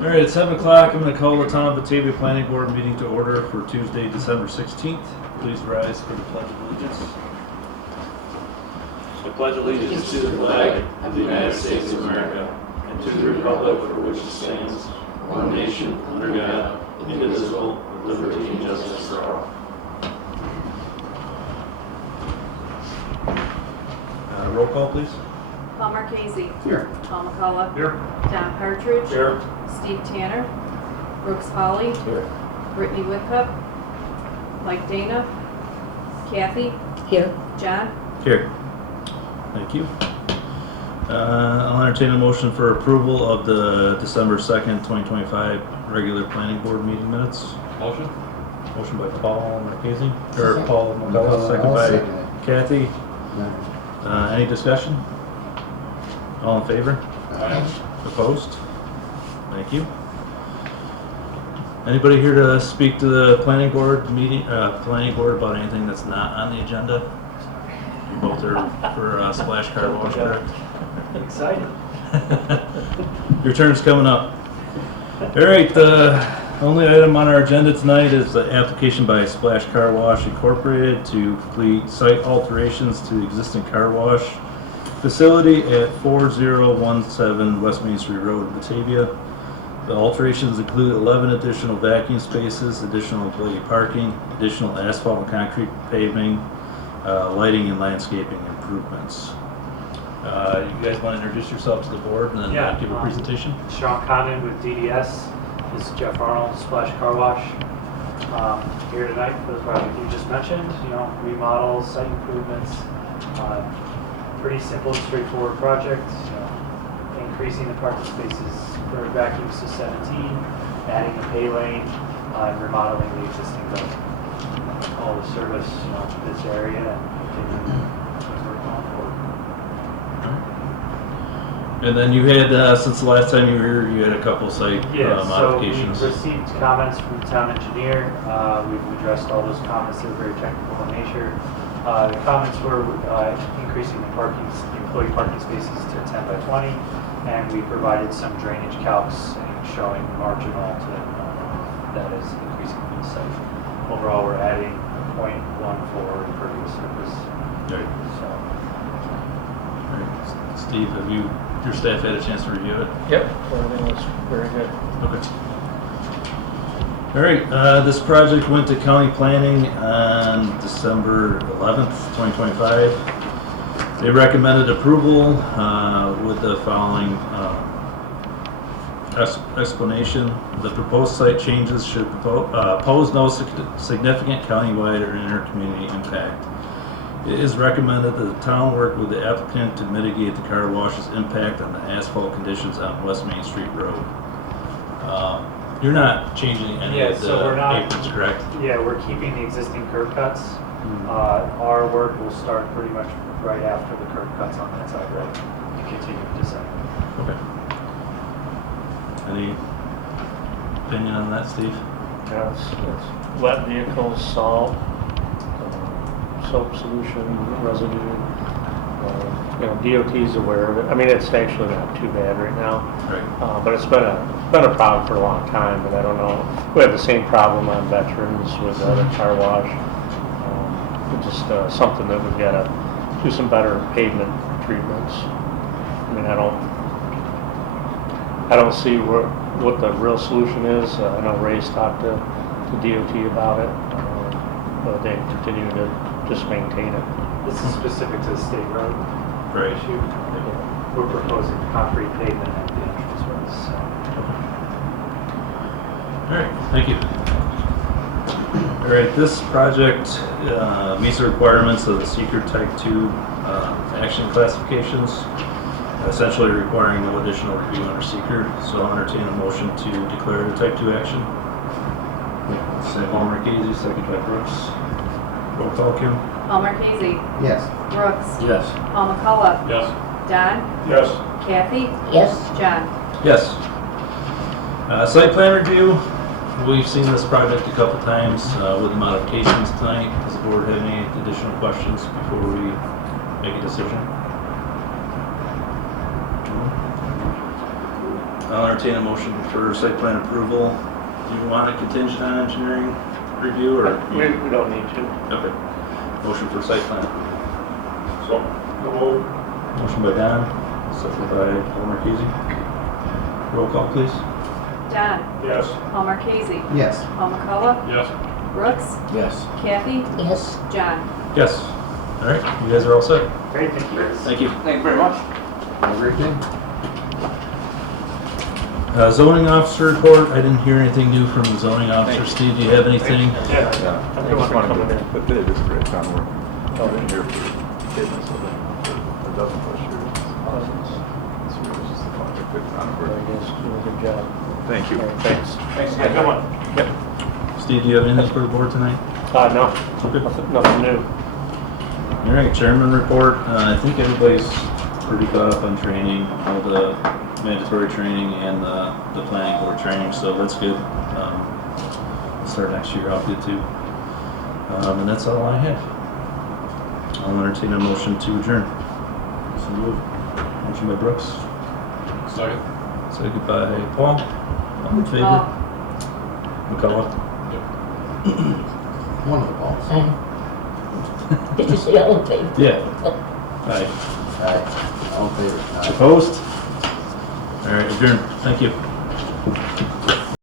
All right, at 7 o'clock, I'm going to call the Town of Batavia Planning Board meeting to order for Tuesday, December 16th. Please rise for the Pledge of Allegiance. I pledge allegiance to the flag of the United States of America and to the republic for which it stands, one nation, under God, indivisible, with liberty and justice for all. Roll call, please. Paul Marchese. Here. Paul McCullough. Here. Don Partridge. Here. Steve Tanner. Brooks Hawley. Here. Brittany Whitcup. Mike Dana. Kathy. Here. John. Here. Thank you. I'll entertain a motion for approval of the December 2nd, 2025 regular planning board meeting minutes. Motion? Motion by Paul Marchese, or Paul McCullough, second by Kathy. Any discussion? All in favor? Aye. Opposed? Thank you. Anybody here to speak to the planning board meeting, planning board about anything that's not on the agenda? Both are for splash car wash, correct? Excited. Your turn's coming up. All right, the only item on our agenda tonight is the application by Splash Car Wash Incorporated to complete site alterations to the existing car wash facility at 4017 West Main Street Road, Batavia. The alterations include 11 additional vacuum spaces, additional employee parking, additional asphalt and concrete paving, lighting and landscaping improvements. You guys want to introduce yourself to the board and then give a presentation? Sean Condon with DDS. This is Jeff Arnold, Splash Car Wash. Here tonight for the project you just mentioned, remodels, site improvements. Pretty simple, straightforward project. Increasing the parking spaces for vacuums to 17, adding a pay lane, and remodeling the existing building. All to service, this area and continuing to work on forward. And then you had, since the last time you were here, you had a couple site modifications. So we received comments from the town engineer. We've addressed all those comments. They're very technical in nature. The comments were increasing the employee parking spaces to 10 by 20, and we provided some drainage calcs showing marginal to that is increasing the site. Overall, we're adding 0.14 impervious surface. Right. So. Right. Steve, have your staff had a chance to review it? Yep, everything was very good. Okay. All right, this project went to county planning on December 11th, 2025. They recommended approval with the following explanation. The proposed site changes should pose no significant countywide or inter-community impact. It is recommended that the town work with the applicant to mitigate the car wash's impact on the asphalt conditions on West Main Street Road. You're not changing any of the aprons, correct? Yeah, we're keeping the existing curb cuts. Our work will start pretty much right after the curb cuts on that side, right? And continue to site. Okay. Any opinion on that, Steve? Yeah, it's wet vehicles, salt, soap solution, residue. DOT is aware of it. I mean, it's actually not too bad right now. Right. But it's been a problem for a long time, and I don't know. We have the same problem on Veterans with the other car wash. It's just something that we've got to do some better pavement treatments. I mean, I don't see what the real solution is. I know Ray's talked to DOT about it, but they continue to just maintain it. This is specific to the state road issue. We're proposing concrete pavement at the entrance roads. So. All right, thank you. All right, this project meets the requirements of the SEQR Type 2 action classifications, essentially requiring no additional review under SEQR. So I'll entertain a motion to declare it a Type 2 action. Paul Marchese, second by Brooks. Roll call, Kim. Paul Marchese. Yes. Brooks. Yes. Paul McCullough. Yes. Don. Yes. Kathy. Yes. John. Yes. Site plan review. We've seen this project a couple times with the modifications tonight. Does the board have any additional questions before we make a decision? I'll entertain a motion for site plan approval. Do you want a contingent on engineering review or? We don't need to. Okay. Motion for site plan. So, Motion by Don, second by Paul Marquesi. Roll call, please. Don, yes. Paul Marquesi, Yes. Paul McCullough, Yes. Brooks, Yes. Kathy, Yes. John. Yes. All right, you guys are all set. Great, thank you. Thank you. Thank you very much. Have a great day. Zoning officer report, I didn't hear anything new from the zoning officer. Steve, do you have anything? Yeah. Yeah, I just wanted to put that this great town work. I've been here for goodness, a dozen plus years. It's really just a fun, good town Very work. good. Doing a good job. Thank you. All right, thanks. Thanks, have a good one. Steve, do you have anything for the board tonight? No, Okay. nothing new. All right, chairman report. I think everybody's pretty caught up on training, all the mandatory training and the planning board training, so that's good. Start next year off good too. And that's all I have. I'll entertain a motion to adjourn. So moved. Motion by Brooks. Second. Second by Paul. All in favor? McCullough. One of the balls. Aye. Did you say all in favor? Yeah. Aye. Aye. All in favor? Aye. Opposed? All right, adjourn. Thank you.